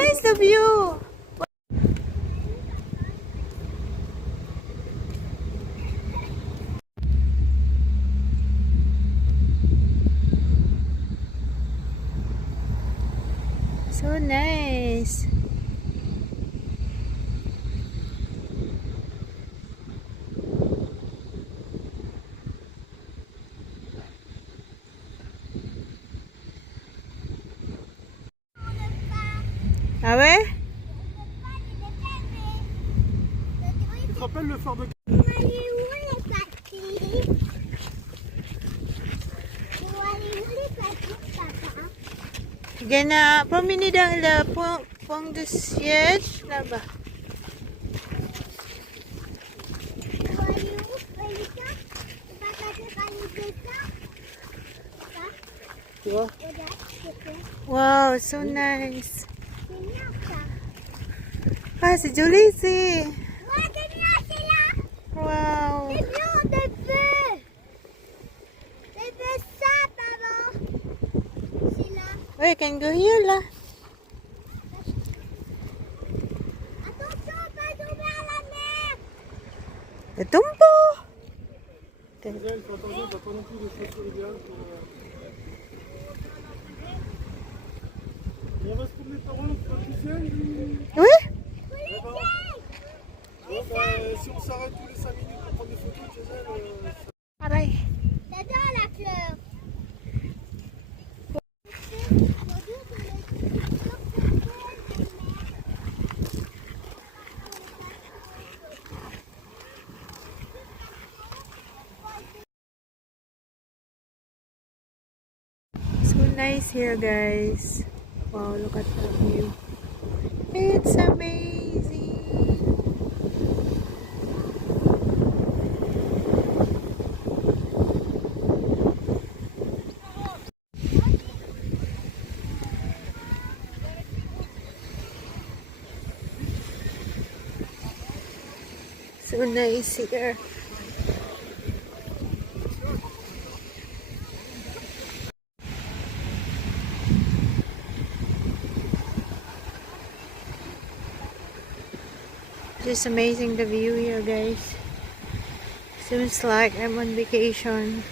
nice the view. So nice. Ah ouais? Tu te rappelles le phare de... Gana promener dans le pont de siège là-bas. Tu vois? Wow, so nice. Ah, c'est joli ici. Wow. Oui, can go here là. Le tombeau. Fais attention, t'as pas non plus de chaussures idéales pour... Et on va se promener par où? Par le siège ou... Oui? Bon, si on s'arrête tous les 5 minutes pour prendre des photos de chez elle... Pareil. J'adore la fleur. So nice here, guys. Wow, look at the view. It's amazing. So nice here. Just amazing the view here, guys. Seems like I'm on vacation.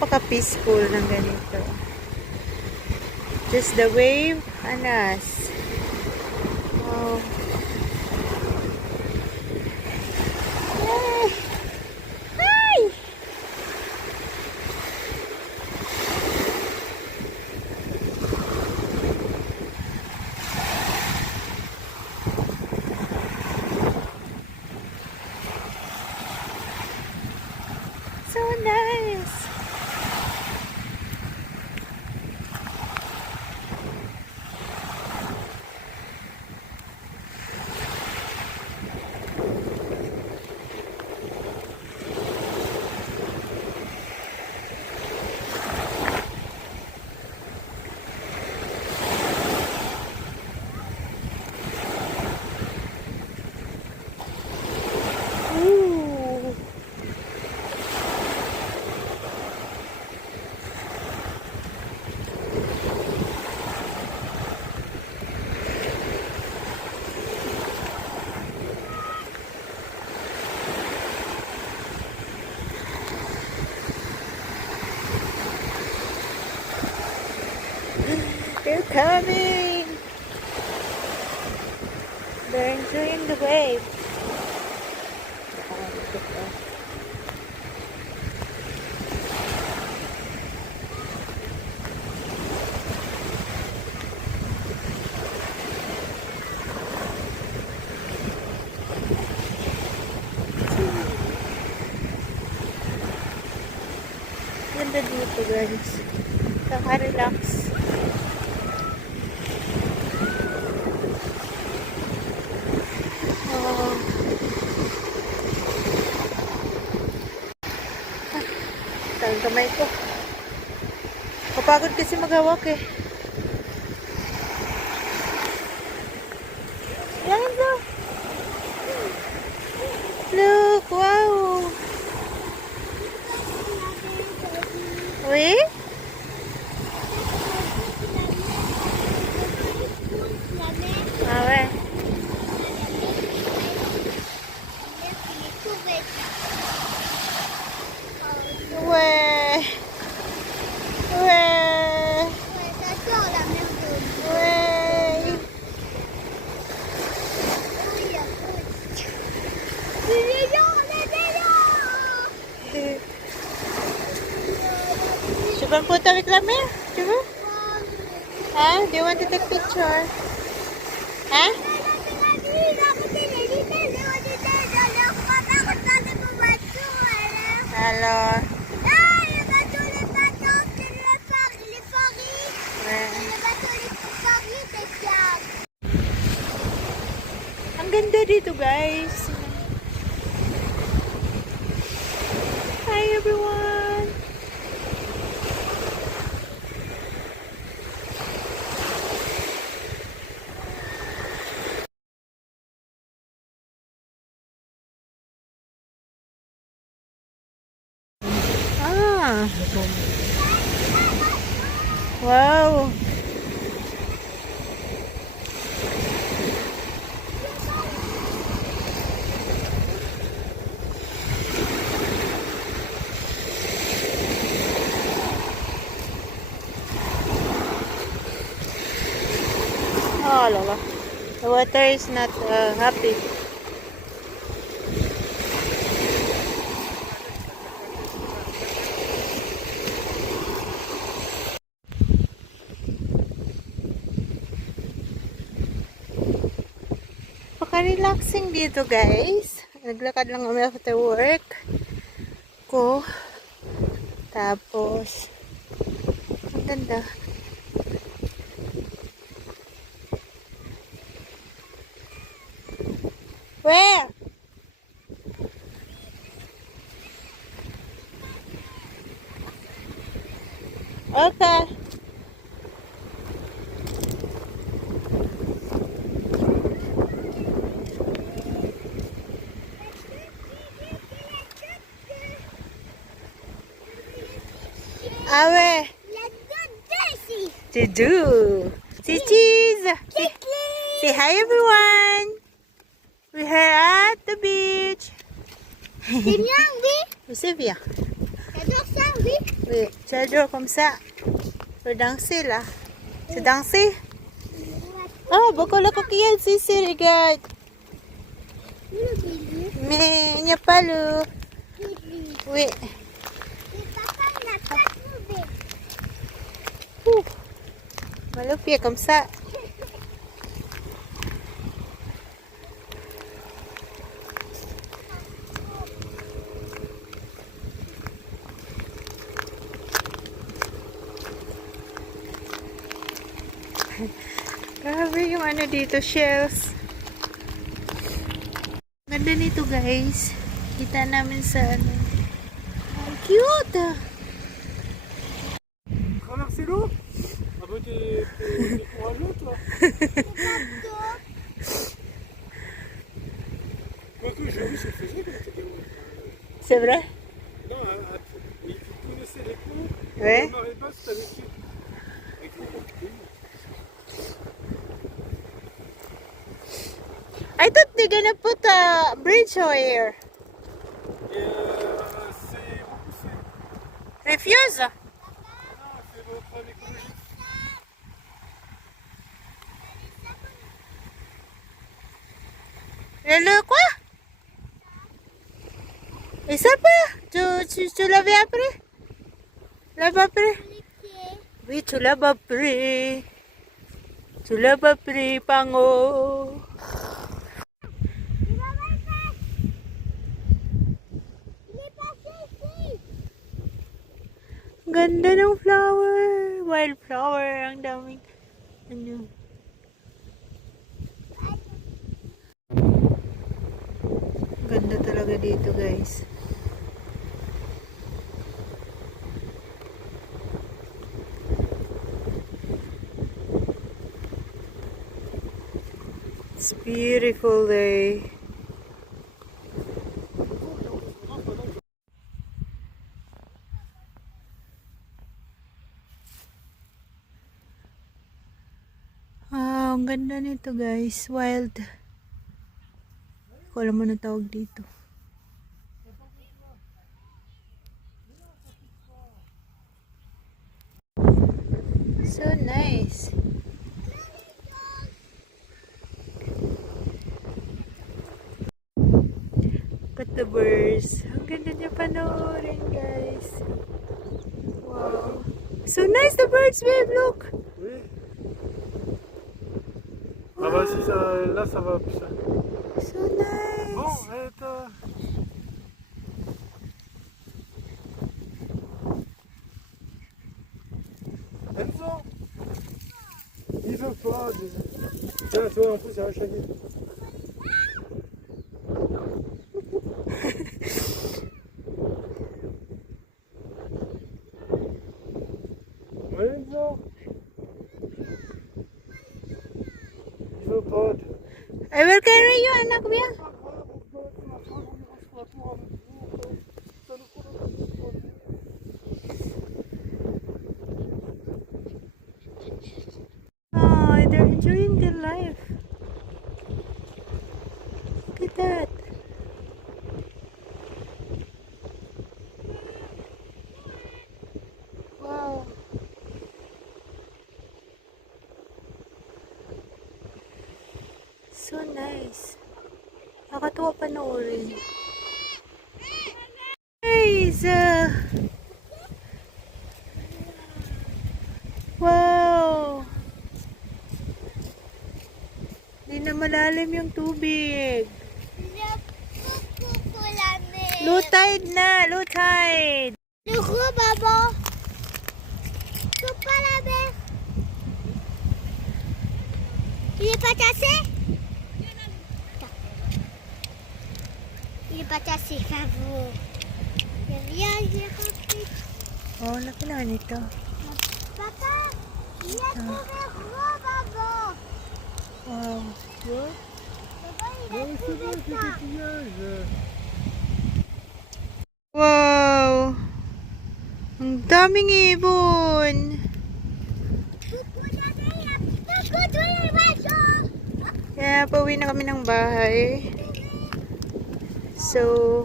Paka-peaceful ng ganito. Just the wave and us. Wow. Yay! Hi! So nice. Ooh. They're coming. They're enjoying the wave. Oh, look at that. Ganda dito, guys. Kaka-relax. Ang kamay ko. Kapagod kasi maghawak eh. Yan ito. Look, wow. Wait. come here. Juhu. Huh? Do you want to take picture? Huh? Hello. Ang ganda dito, guys. Hi, everyone. Ah. Wow. Oh, lala. The water is not happy. Paka-relaxing dito, guys. Naglakad lang kami after work ko. Tapos, ang ganda. Where? Okay. Awe. To do. See cheese. Say hi, everyone. We're here at the beach. C'est bien, oui. C'est bien. J'adore ça, oui. Oui, j'adore comme ça. Pour danser là. C'est danser? Oh, beaucoup la coquille ici, regarde. Mais il n'y a pas le... Oui. Papa n'a pas trouvé. Malupia comme ça. Grabe yung ano dito, shells. Ganda nito, guys. Kita namin sa ano. Ang cute! Traverser l'eau? Ah bah t'es courageux toi. Quoique j'ai vu, c'est faisait quand t'étais gamin. C'est vrai? Non, il connaissait les ponts. Ouais. La marée basse, t'avais fait. Avec les ponts. I thought they're gonna put a bridge over here. Et c'est repoussé. Refuse? Non, c'est votre problème écologique. Le quoi? Et ça pas? Tu l'avais appris? L'avais appris? Oui, tu l'avais appris. Tu l'avais appris, Pango. Ganda ng flower. Wildflower. Ang daming ano. Ganda talaga dito, guys. It's beautiful day. Ang ganda nito, guys. Wild. Hindi ko alam ano tawag dito. So nice. Look at the birds. Ang ganda niya panoorin, guys. Wow. So nice the birds, babe, look. Oui. Ah bah si ça, là ça va. Ça. So nice. Bon, arrête. Enzo. Il veut pas. Tiens, tu vois, en plus, il y a un chaguet. Ouais, Enzo. Il veut pas. I will carry you, anak Bia. Oh, they're enjoying their life. Look at that. Wow. So nice. Nakatuwa panoorin. Guys! Wow! Hindi na malalim yung tubig. Low tide na! Low tide! Le gros baba. C'est pas la mer. Il est pas cassé? Il est pas cassé, bravo. Viens, j'ai compris. Oh, laki na nito. Papa, il a trouvé le gros baba. Wow. Papa, il a Ouais, c'est trouvé bon, c'est ça. coquillage. Wow! Ang daming ibon! Kaya pauwi na kami ng bahay. So,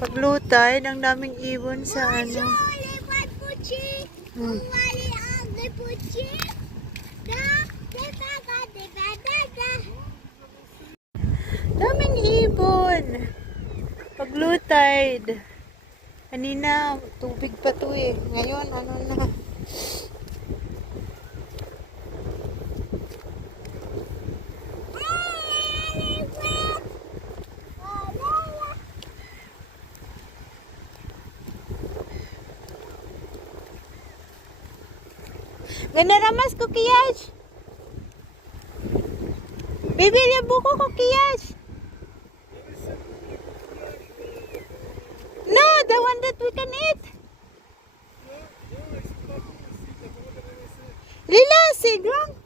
pag low tide, ang daming ibon sa ano. Hmm. Daming ibon! Pag low tide. Kanina, tubig pa to eh. Ngayon, ano na. Ganda ramas coquillage. Baby, lihat buku coquillage. No, the one that we can eat. Lila, sigrang.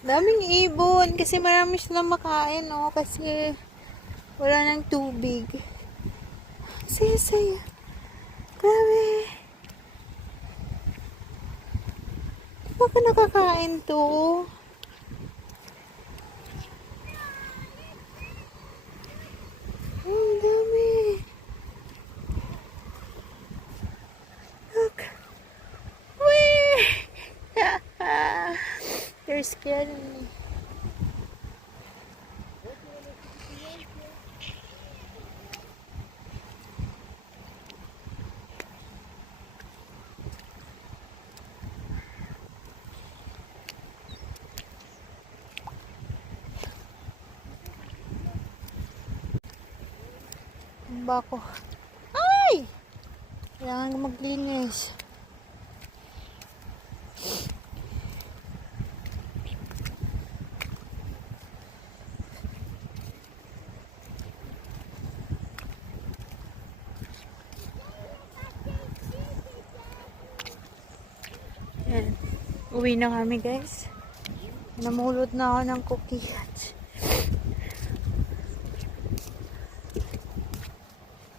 Daming ibon kasi marami silang makain, oh, kasi wala nang tubig. Saya. Grabe. Baka nakakain to. Ang dami. Look. Wee! You're scaring me. Bako. Ay! Kailangan maglinis. Ayan. Uwi na kami guys. Namulot na ako ng cookie.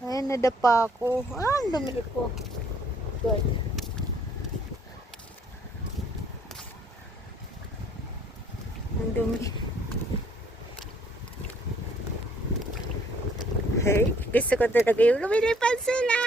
Ayan, nadapa ako. Ang dumi ko. Good. Ang dumi. Hey, gusto ko talaga yung lumilipad sila.